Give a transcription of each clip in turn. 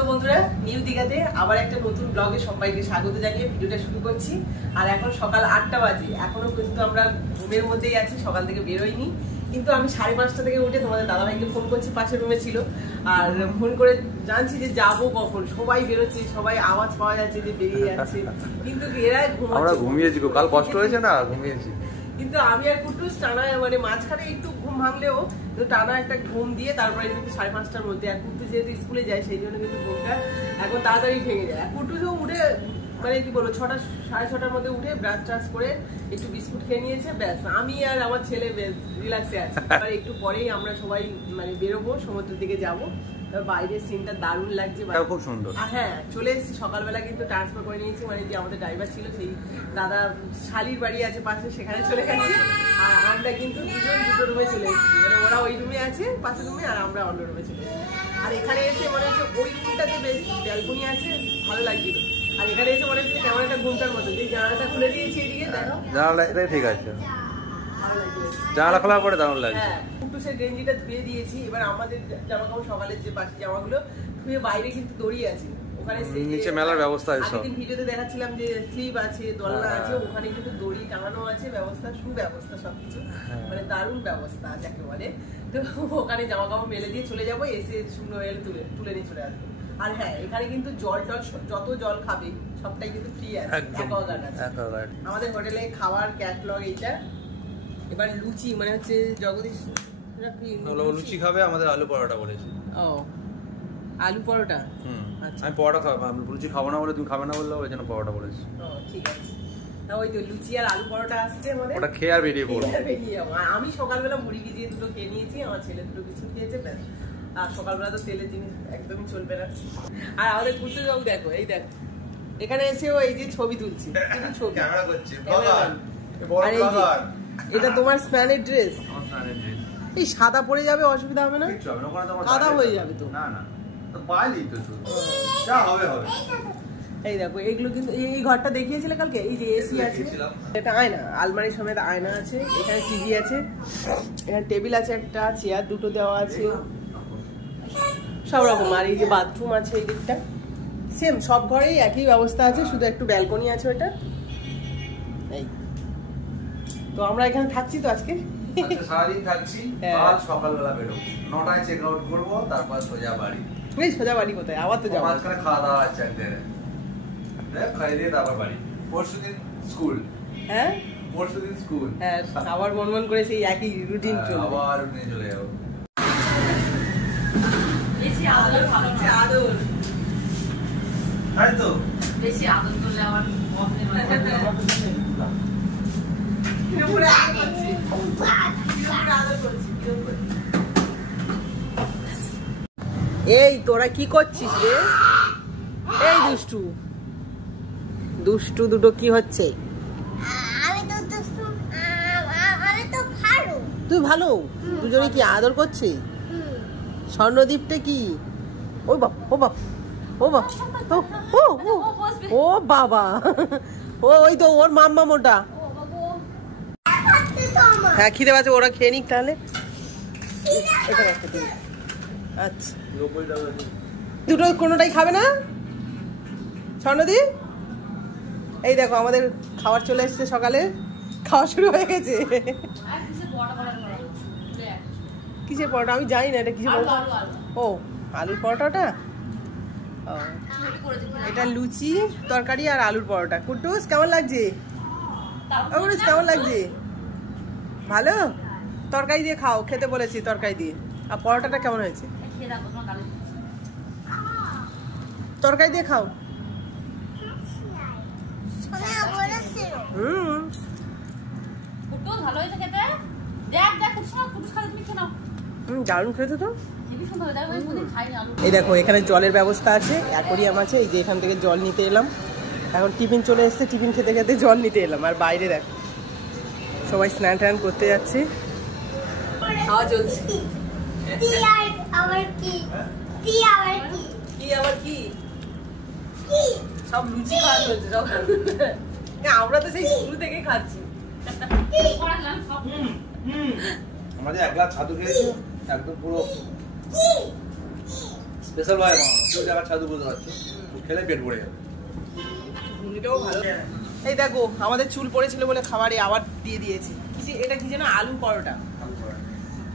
তো বন্ধুরা নিউ দীঘাতে আবার একটা নতুন ব্লগে সবাইকে স্বাগত জানিয়ে ভিডিওটা শুরু করছি। আর এখন সকাল 8টা বাজে, এখনো কিন্তু আমরা ঘুমের মধ্যেই আছি, সকাল থেকে বেরোইনি। কিন্তু আমি 5:30 থেকে উঠে তোমাদের দাদাভাইকে ফোন করছি, পাশের রুমে ছিল, আর ফোন করে জানছি যে যাবো কখন। সবাই বেরোচ্ছে, সবাই আওয়াজ পাওয়া যাচ্ছে যে বেরিয়ে যাচ্ছে, কিন্তু এরা আমরা ঘুমিয়েছি, কাল কষ্ট হয়েছে না, ঘুমিয়েছি। কিন্তু আমি আর কুটুস টানা মানে মাঝখানে একটু ঘুম ভাঙলেও টানা একটা ঘুম দিয়ে তারপরে কিন্তু 5:30টার মধ্যে। আর কুটুস যেহেতু স্কুলে যায় সেই জন্য কিন্তু ঘুমটা এখন তাড়াতাড়ি ভেঙে যায়। কুটুসও উঠে মানে কি বলবো 6টা 6:30টার মধ্যে উঠে ব্রাশ ট্রাশ করে একটু বিস্কুট খেয়ে নিয়েছে, ব্যাস। আমি আর আমার ছেলে বেশ রিল্যাক্সে আছি। আর একটু পরেই আমরা সবাই মানে বেরোবো, সমুদ্রের দিকে যাবো। বাইরের সিনটা দারুণ লাগছে, খুব সুন্দর। হ্যাঁ, চলে এসেছি সকালবেলা, কিন্তু ট্রান্সফার করে নিয়েছি, মানে যে আমাদের ড্রাইভার ছিল সেই দাদা শালির বাড়ি আছে পাশে, সেখানে চলে গেছি। আর আমরা কিন্তু দুটো রুমে চলে এসেছি, মানে ওরা ওই রুমে আছে পাশের রুমে, আর আমরা অন্য রুমে চলে এসেছি। আর এখানে এসে মনে হচ্ছে ওই রুমটাতে বেশ ব্যালকনি আছে, ভালো লাগছিল। আর এখানে এসে মনে হচ্ছে কেমন একটা ঘুমটার মতো, যে জানালাটা খুলে দিয়েছি এদিকে, দেখো জানালা, এটাই ঠিক আছে, ভালো লাগছে। জানালা খোলার পরে দারুণ লাগছে। হ্যাঁ, কুটুসের গেঞ্জিটা ধুয়ে দিয়েছি। এবার আমাদের জামা কাপড় সকালের যে বাকি জামাগুলো ধুয়ে বাইরে কিন্তু দড়ি আছে, ওখানে নিচে মেলার ব্যবস্থা আছে। আগের ভিডিওতে দেখাচ্ছিলাম যে স্লিপ আছে, দোলনা আছে, ওখানে কিন্তু দড়ি টাঙানো আছে, ব্যবস্থা সুব্যবস্থা সবকিছু, মানে দারুণ ব্যবস্থা যাকে বলে। তো ওখানে জামা কাপড় মেলে দিয়ে চলে যাবো, এসে শুকনো এলে তুলে নিয়ে চলে আসবো। আর হ্যাঁ, এখানে কিন্তু জল টল যত জল খাবে সবটাই কিন্তু ফ্রি আছে, অ্যাকোয়াগার্ড আছে। আমাদের হোটেলে খাওয়ার ক্যাটলগ এইটা। এবার লুচি মানে হচ্ছে জগদীশ লুচি খাবে, আমাদের আলু পরোটা বলেছি। ও, আলু পরোটা। আচ্ছা, আমি পরোটা খাবো, আমি লুচি খাবো না বলে তুমি খাবে না বললে, ওই জন্য পরোটা বলেছি। ও ঠিক আছে, তা ওই তো লুচি আর আলু পরোটা আসছে আমাদের, ওটা খেয়ে আর বেরিয়ে পড়বো। আমি সকালবেলা মুড়ি ভিজিয়ে দুটো খেয়ে নিয়েছি, আমার ছেলে দুটো বিস্কুট খেয়েছে, ব্যাস। আর সকালবেলা তো তেলের জিনিস একদমই চলবে না। আর আমাদের ঘুরতে যাও, দেখো এই দেখো, এখানে এসেও এই যে ছবি তুলছি, ছবি ক্যামেরা করছে। আর এটা তোমার স্প্যানের ড্রেস, এই সাদা পড়ে যাবে, অসুবিধা হবে না? কাদা হয়ে যাবে তো। না না, তো পাইলি তো, যা হবে হবে। এই দেখো, এগুলো কিন্তু এই ঘরটা দেখিয়েছিলে কালকে, এই যে এসি আছে, এটা আয়না, আলমারি সমেত আয়না আছে, এখানে টিভি আছে, এখানে টেবিল আছে, একটা চেয়ার দুটো দেওয়া আছে, সব রকম। আর এই যে বাথরুম আছে এই দিকটা, সেম সব ঘরেই একই ব্যবস্থা আছে, শুধু একটু ব্যালকনি আছে ওটা। এই তো আমরা এখানে থাকছি তো আজকে, সারাদিন থাকছি, কাল সকালবেলা বেরোবো, 9টায় চেক আউট করবো, তারপর সোজা বাড়ি। সোজা বাড়ি কোথায়? আবার তো যাবো, মাঝখানে খাওয়া দাওয়া আছে একদিনে, খাই দিয়ে তারপর বাড়ি। পরশুদিন স্কুল। হ্যাঁ, পরশুদিন স্কুল। হ্যাঁ, আবার মন করে সেই একই রুটিন চলবে, আবার রুটিনে চলে যাবো। বেশি আদর ভালো না, আদর তাই তো, বেশি আদর করলে আমার এই তোরা কি করছিস রে? এই দুষ্টু দুষ্টু দুটো কি হচ্ছে? তুই ভালো, দুজনে কি আদর করছিস? স্বর্ণদীপটা কি? ও বাপ, ও বাপ, ও বাপ, ও বাবা, ওই তো ওর মাম্মা মোটা। হ্যাঁ, খিদে পাচ্ছে, ওরা খেয়ে নিক তাহলে। আচ্ছা, দুটো কোনোটাই খাবে না স্বর্ণদীপ? এই দেখো, আমাদের খাবার চলে এসছে, সকালে খাওয়া শুরু হয়ে গেছে। কিসের পরোটা আমি জানি না, এটা কিসের পরোটা? ও, আলুর পরোটাটা। ও, এটা লুচি তরকারি আর আলুর পরোটা। কুটুস কেমন লাগছে? কেমন লাগছে? ভালো? তরকারি দিয়ে খাও, খেতে বলেছি তরকারি দিয়ে। আর পরোটাটা কেমন হয়েছে? তরকারি দিয়ে খাও। দারুণ খেতে তো। এই দেখো, এখানে জলের ব্যবস্থা আছে, অ্যাকোয়ারিয়াম আছে, এই যে এখান থেকে জল নিতে এলাম। এখন টিফিন চলে এসছে, টিফিন খেতে খেতে জল নিতে এলাম। আর বাইরে দেখো সবাই স্নান টান করতে যাচ্ছে, খাওয়া চলছে। সব লুচি খাওয়া চলছে সব। আমরা তো সেই শুরু থেকে খাচ্ছি। আমাদের 1 গ্লাস ছাতু খেয়েছি, একদম পুরো স্পেশাল ভাই। জায়গা ছাদু বুঝতে পারছো, খেলে পেট ভরে যাবে। এটাও ভালো। এই দেখো আমাদের চুল পড়েছিল বলে খাবারে আবার দিয়ে দিয়েছি। এটা কি যেন আলু পরোটা,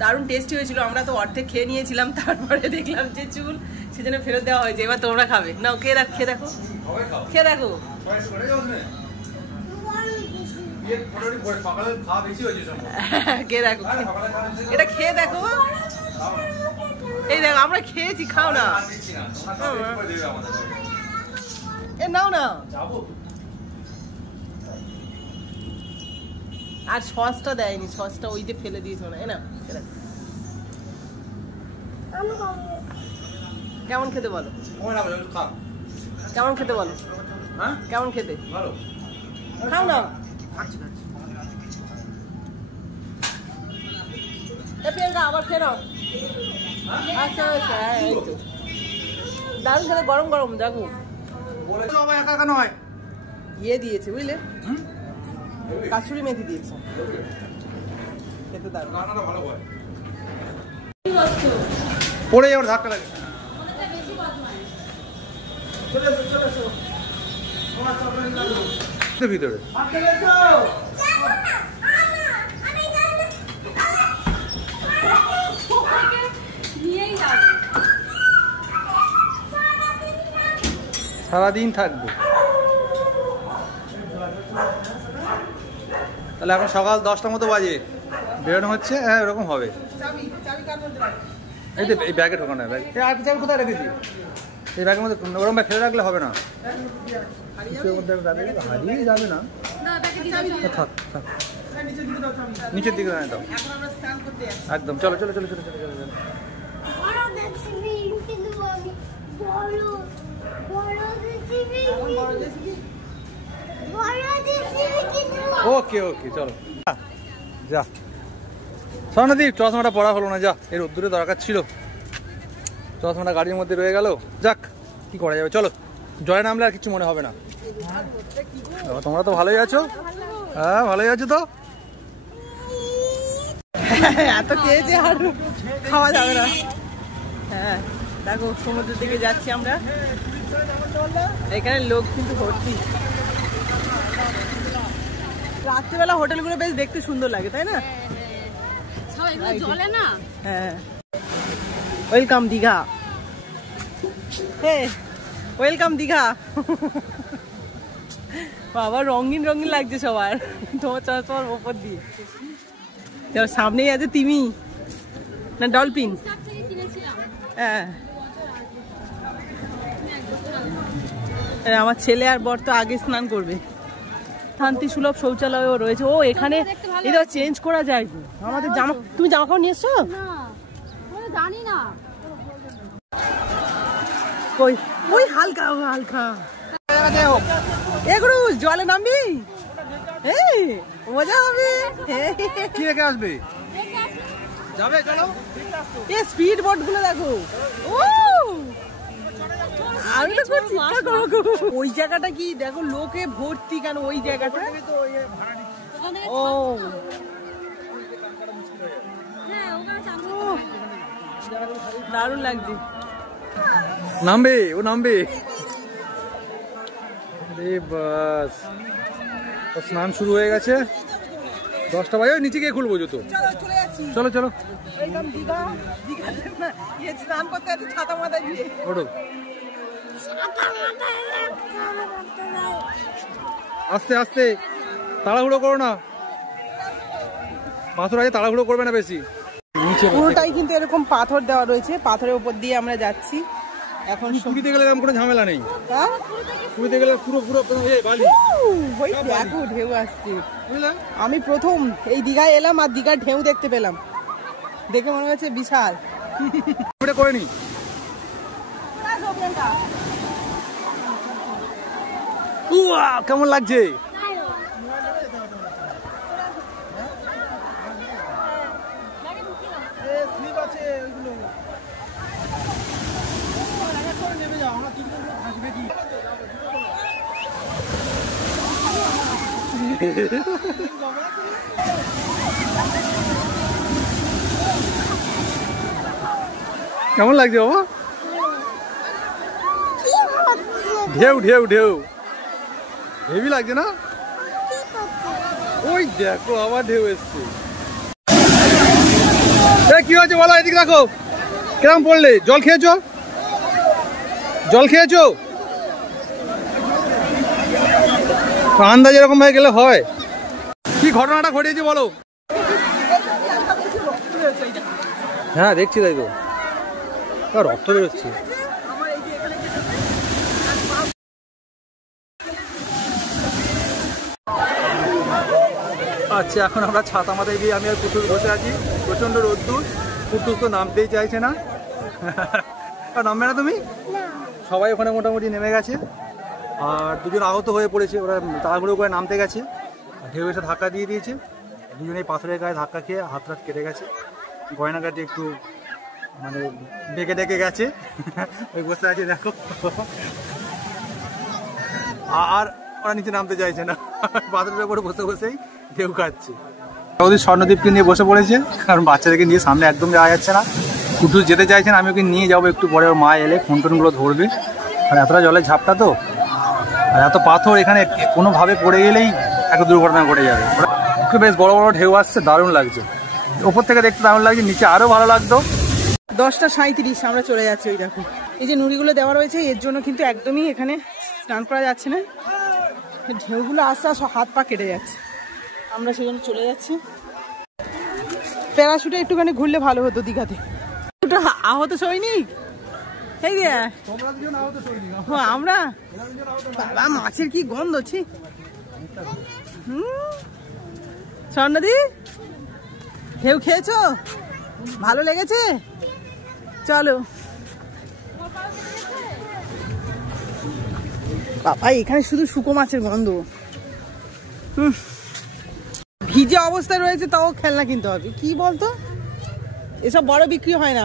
দারুণ টেস্টি হয়েছিল। আমরা তো অর্ধেক খেয়ে নিয়েছিলাম, তারপরে দেখলাম যে চুল, সেজন্য ফেরত দেওয়া হয়েছে। এবার তোমরা খাবে না? খেয়ে দেখো, খেয়ে দেখো, খেয়ে দেখো। খেয়ে দেখো, এটা খেয়ে দেখো। এই দেখো আমরা খেয়েছি, খাও না। এ নাও না। আর সসটা দেয়নি, সসটা ওই দিয়ে ফেলে দিয়েছো না। না কেমন খেতে বলো, কেমন খেতে বলো, কেমন খেতে খাও না। প্রিয়াঙ্কা আবার খেয়ে নাও। আচ্ছা দারুণ খেতে, গরম গরম। দেখো ইয়ে দিয়েছে বুঝলে, কাসুরি মেথি দিয়েছে, খেতে দারুণ। পড়ে যাওয়ার ধাক্কা লাগে। ভিতরে সারাদিন থাকবো। তাহলে এখন সকাল 10টার মতো বাজে, বেরোনো হচ্ছে। হ্যাঁ এরকম হবে। এই যে এই ব্যাগে ঢোকানো, ব্যাগ চাবি কোথায় রেখেছি? এই ব্যাগের মধ্যে ওরকম ব্যাগ ফেলে রাখলে হবে না, হারিয়ে যাবে না। থাক থাক, নিচের দিকে দাও একদম। চলো চলো চলো চলো চলো চলো চলো। ওকে ওকে চলো যা। স্বর্ণদীপ চশমাটা পড়া হলো না, যা। এর রোদ্দুরে দরকার ছিল, চশমাটা গাড়ির মধ্যে রয়ে গেল। যাক কি করা যাবে, চলো। জলে নামলে আর কিছু মনে হবে না। তোমরা তো ভালোই আছো? হ্যাঁ ভালোই আছো তো। এত খেয়েছে আর খাওয়া যাবে না। হ্যাঁ দেখো সমুদ্রের দিকে যাচ্ছি আমরা, এখানে লোক কিন্তু ভর্তি। রাত্রিবেলা হোটেলগুলো বেশ দেখতে সুন্দর লাগে, তাই না? হ্যাঁ ওয়েলকাম দীঘা, ওয়েলকাম দীঘা। বাবা রঙিন রঙিন লাগছে সবার, তোমার চশমার ওপর দিয়ে। সামনেই আছে তিমি না ডলফিন। হ্যাঁ আমার ছেলে আর বর তো আগে স্নান করবে। শান্তি সুলভ শৌচালয়ও রয়েছে। ও এখানে এটা চেঞ্জ করা যায়। আমাদের জামা, তুমি জামা কাপড় নিয়ে এসছো? জানি না, ওই হালকা হালকা। এগুলো জলে নামবি, মজা হবে। কি রেখে আসবে? যাবে চলো। স্পিড বোট গুলো দেখো। আমি তো চিৎকার করবো। ওই জায়গাটা কি দেখো, লোকে ভর্তি কেন ওই জায়গাটা? ও দারুণ লাগছে। নামবে, ও নামবে। বাস স্নান শুরু হয়ে গেছে। 10টা বাজে, নিচে গিয়ে খুলবো জুতো। চলো চলো স্নান করতে আছে ছাতা মাথায় দিয়ে। ওঠো আস্তে আস্তে, তাড়াহুড়ো করো না। পাথর আছে, তাড়াহুড়ো করবে না বেশি। পুরোটাই কিন্তু এরকম পাথর দেওয়া রয়েছে, পাথরের উপর দিয়ে আমরা যাচ্ছি। এখন পুরীতে গেলে এরকম কোনো ঝামেলা নেই। পুরীতে গেলে পুরো পুরো বালি, দেখো ঢেউ আসছে। আমি প্রথম এই দীঘায় এলাম আর দীঘার ঢেউ দেখতে পেলাম, দেখে মনে হচ্ছে বিশাল। করে নি কেমন লাগছে? কেমন লাগছে বাবা? ঢেউ ঢেউ ঢেউ হেভি লাগছে না? ওই দেখো আবার ঢেউ এসছে। কি হয়েছে বলো, এদিকে দেখো কিরম পড়লে। জল খেয়েছো? জল খেয়েছো? আন্দাজ এরকম হয়ে গেলে হয়? কি ঘটনাটা ঘটেছে বলো। হ্যাঁ দেখছি, তাই তো রক্ত বেরোচ্ছে। আচ্ছা, এখন আমরা ছাতা মাথায় দিয়ে আমি আর কুটুস বসে আছি। প্রচন্ড রোদ্দুর, কুটুস তো নামতেই চাইছে না। নামবে না তুমি? সবাই ওখানে মোটামুটি নেমে গেছে, আর দুজন আহত হয়ে পড়েছে। ওরা তাড়াহুড়ো করে নামতে গেছে, ঢেউ এসে ধাক্কা দিয়ে দিয়েছে। দুজনেই পাথরের গায়ে ধাক্কা খেয়ে হাত টাত কেটে গেছে। গয়নাঘাটি একটু মানে ডেকে ডেকে গেছে। ওই বসে আছে দেখো, আর ওরা নিচে নামতে চাইছে না, পাথরের উপরে বসে বসেই ঢেউ খাচ্ছে। ওদের স্বর্ণদ্বীপকে নিয়ে বসে পড়েছে, কারণ বাচ্চাদেরকে নিয়ে সামনে একদম যাওয়া যাচ্ছে না। কুটুস যেতে চাইছে না, আমি ওকে নিয়ে যাবো একটু পরে। ওর মা এলে ফোন টোনগুলো ধরবে, আর এতটা জলের ঝাপটা তো, আর এত পাথর এখানে কোনোভাবে পড়ে গেলেই একটা দুর্ঘটনা ঘটে যাবে। ওকে বেশ বড় বড় ঢেউ আসছে, দারুণ লাগছে। ওপর থেকে দেখতে দারুণ লাগছে, নিচে আরও ভালো লাগতো। 10:37 আমরা চলে যাচ্ছি। ওই দেখো এই যে নুড়িগুলো দেওয়া রয়েছে, এর জন্য কিন্তু একদমই এখানে স্নান করা যাচ্ছে না। ঢেউগুলো আস্তে আস্তে হাত পা কেটে যাচ্ছে, আমরা সেই জন্য চলে যাচ্ছি। প্যারাশুটে একটুখানি ঘুরলে ভালো হতো দীঘাতে। আহত সৈনিক এই যে আমরা, বাবা মাছের কি গন্ধ ছি। স্বর্ণদি ঢেউ খেয়েছো? ভালো লেগেছে? চলো বাবা, এখানে শুধু শুকো মাছের গন্ধ। ভিজে অবস্থায় রয়েছে, তাও খেলনা কিনতে হবে। কি বলতো, এসব বড় বিক্রি হয় না।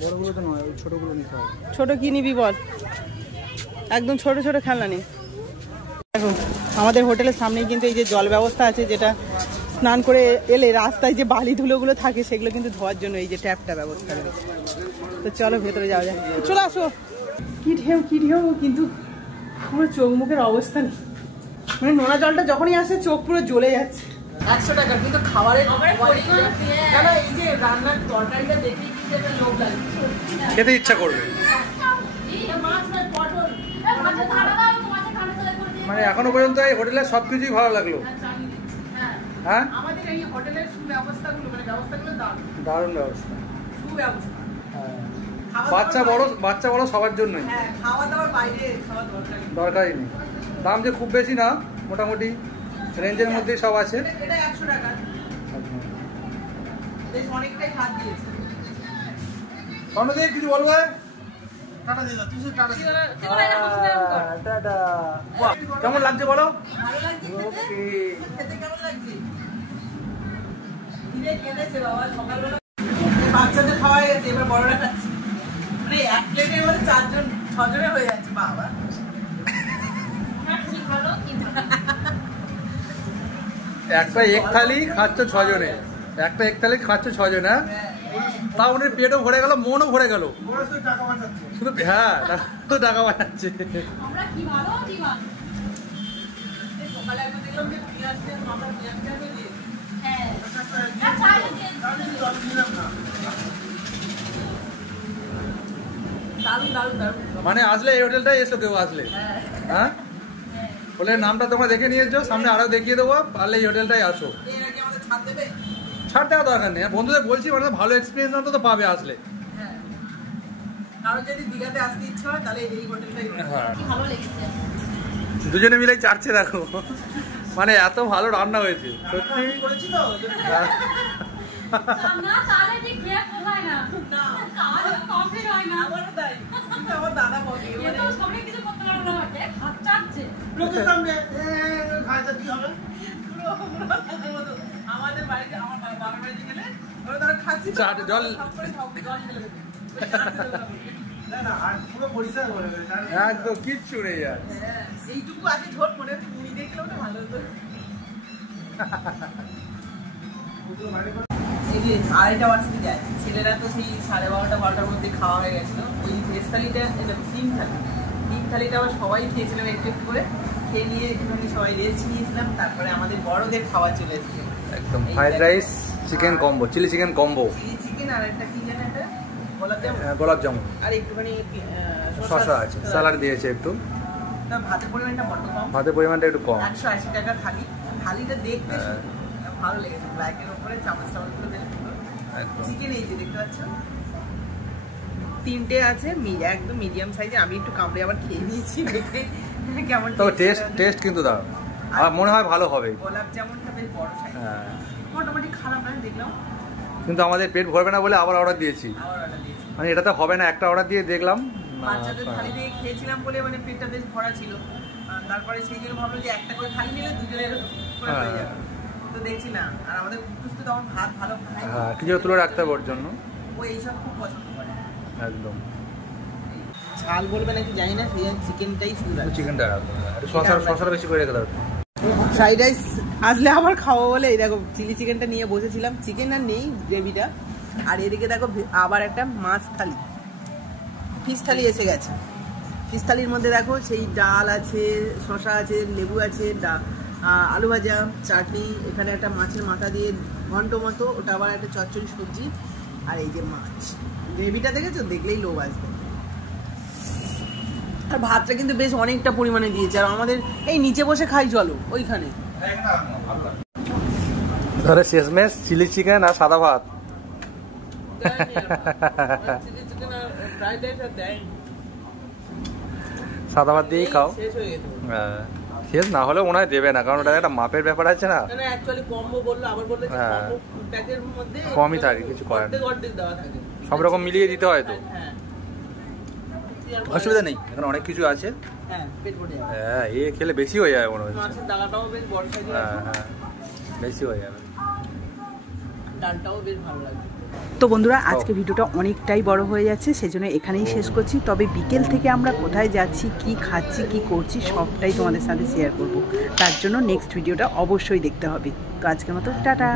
বড়গুলো তো নয়, ছোটগুলো নিতে হবে। ছোট কি নিবি বল? একদম ছোট ছোট খেলনা নেই। দেখো আমাদের হোটেলের সামনেই কিন্তু এই যে জল ব্যবস্থা আছে, যেটা স্নান করে এলে রাস্তায় যে বালি ধুলোগুলো থাকে সেগুলো কিন্তু ধোয়ার জন্য এই যে ট্যাপটা ব্যবস্থা রয়েছে। তো চলো ভেতরে যাওয়া যায়। চলে আসো। কি ঢেউ কি ঢেউ, কিন্তু পুরো চোখ মুখের অবস্থা নেই। মানে নোনা জলটা যখনই আসে চোখ পুরো জ্বলে যাচ্ছে। 100 টাকা কিন্তু খাবারের এই যে রান্নার তরকারিটা দেখেই কিন্তু একটা লোভ লাগে, খেতে ইচ্ছা করবে। মানে এখনো পর্যন্ত এই হোটেলের সবকিছুই ভালো লাগলো। হ্যাঁ আমাদের এই হোটেলের সুব্যবস্থাগুলো, মানে ব্যবস্থাগুলো দারুণ ব্যবস্থা, সুব্যবস্থা। বাচ্চা বড় সবার জন্যই। হ্যাঁ, খাওয়া দাওয়ার বাইরে খাওয়া দরকারই নেই। দাম যে খুব বেশি না, মোটামুটি রেঞ্জের মধ্যেই সব আছে। এটা 100 টাকা, বেশ অনেকটাই হাত দিয়েছে। স্বর্ণদেব কিছু বলবে? কেমন লাগছে বলো? ভালো লাগছে খেতে কেমন লাগছে? ধীরে কেঁদেছে বাবা সকালবেলা। বাচ্চাদের খাওয়া হয়ে গেছে, এবার বড়রা খাচ্ছে। মানে এক প্লেটে এবার 4-6 জনের হয়ে যাচ্ছে বাবা। একটা এক থালি খাচ্ছ 6 জনে, একটা এক থালি খাচ্ছ 6 জন। হ্যাঁ, তা ওদের পেটও ভরে গেল, মনও ভরে গেল শুধু। হ্যাঁ, তো টাকা বাঁচাচ্ছে। মানে আসলে এই হোটেলটাই এসো, কেউ আসলে। হ্যাঁ, বলে নামটা তোমরা দেখে নিয়েছো, সামনে আরো দেখিয়ে দেবো, পারলে এই হোটেলটাই আসো। ছাড় দেওয়া দরকার নেই, বন্ধুদের বলছি, মানে ভালো এক্সপিরিয়েন্স তো পাবে আসলে। দুজনে মিলে চারছে দেখো, মানে এত ভালো রান্না হয়েছে সত্যি। আমাদের বাড়িতে, আমার বাবার বাড়িতে গেলে খাচ্ছি জল একদম কিচ্ছু নেই। আর এইটুকু আছে ঝোল, মনে হচ্ছে মুড়ি দেখলেও না ভালো হতো। এই যে 2:30 বাজতে যায়, ছেলেরা তো সেই 12:30-12টার মধ্যে খাওয়া হয়ে গেছিল। ওই ভেজ থালিটা 3 থালি থালিটা আবার সবাই খেয়েছিলাম একটু একটু করে, খেয়ে নিয়ে একটুখানি সবাই রেস্ট নিয়েছিলাম, তারপরে আমাদের বড়দের খাওয়া চলে এসেছে। একদম fried rice chicken combo, chilli chicken combo, chilli chicken আর একটা কি যেন একটা গোলাপ জামুন আর একটুখানি শসা আছে, স্যালাড দিয়েছে একটু। ভাতের পরিমাণটা বড্ড কম, ভাতের পরিমাণটা একটু কম। 180 টাকা থালি। থালিটা দেখতে ভালো লেগেছে, ব্ল্যাকের উপরে চামচ চামচগুলো বেশ সুন্দর। চিকেন এই যে দেখতে পাচ্ছ 3টে আছে, একদম মিডিয়াম সাইজের। আমি একটু কামড়ে আবার খেয়ে নিয়েছি, দেখে কেমন। তবে টেস্ট কিন্তু দারুণ, আর মনে হয় ভালো হবে। গোলাপ জামুনটা বেশ বড় সাইজ, মোটামুটি খারাপ না দেখলাম, কিন্তু আমাদের পেট ভরবে না বলে আবার অর্ডার দিয়েছি। মানে এটা তো হবে না, একটা অর্ডার দিয়ে দেখলাম। বাচ্চাদের থালি দিয়ে খেয়েছিলাম বলে মানে পেটটা বেশ ভরা ছিল, তারপরে সেই জন্য ভাবলাম যে একটা করে থালি নিলে দুজনের করে হয়ে যাবে, তো দেখছি না। আর আমাদের কুকুর তো তখন ভাত ভালো খায়, হ্যাঁ কিছু তুলে রাখতে হবে ওর জন্য, ও এইসব খুব পছন্দ করে। একদম ঝাল বলবে নাকি জানি না, সেই জন্য চিকেনটাই শুরু আছে। চিকেনটা শসাটা বেশি করে রেখে দাও। ফ্রাইড রাইস আসলে আবার খাবো বলে এই দেখো চিলি চিকেনটা নিয়ে বসেছিলাম, চিকেন আর নেই গ্রেভিটা। আর এদিকে দেখো আবার একটা মাছ থালি, ফিশ থালি এসে গেছে। ফিশ থালির মধ্যে দেখো সেই ডাল আছে, শসা আছে, লেবু আছে, আলু ভাজা, চাটনি, এখানে একটা মাছের মাথা দিয়ে ঘন্ট মতো, ওটা আবার একটা চচ্চড়ি সবজি, আর এই যে মাছ। গ্রেভিটা দেখেছো, দেখলেই লোভ আসবে। আর ভাতটা কিন্তু বেশ অনেকটা পরিমাণে দিয়েছে, আর আমাদের এই নিচে বসে খাই চলো ওইখানে। ধরে শেষমেশ চিলি চিকেন আর সাদা ভাত। সাদা ভাত দিয়েই খাও, শেষ না হলে মনে হয় দেবে না, কারণ ওটা একটা মাপের ব্যাপার আছে না। কমই থাকে, কিছু করার নেই, সব রকম মিলিয়ে দিতে হয় তো। অসুবিধা নেই, এখানে অনেক কিছু আছে। হ্যাঁ এ খেলে বেশি হয়ে যাবে মনে হচ্ছে। হ্যাঁ হ্যাঁ বেশি হয়ে যাবে, ডালটাও বেশ ভালো লাগে। তো বন্ধুরা আজকে ভিডিওটা অনেকটাই বড় হয়ে যাচ্ছে, সেজন্য এখানেই শেষ করছি। তবে বিকেল থেকে আমরা কোথায় যাচ্ছি, কি খাচ্ছি, কি করছি সবটাই তোমাদের সাথে শেয়ার করব। তার জন্য নেক্সট ভিডিওটা অবশ্যই দেখতে হবে। তো আজকের মতো টাটা।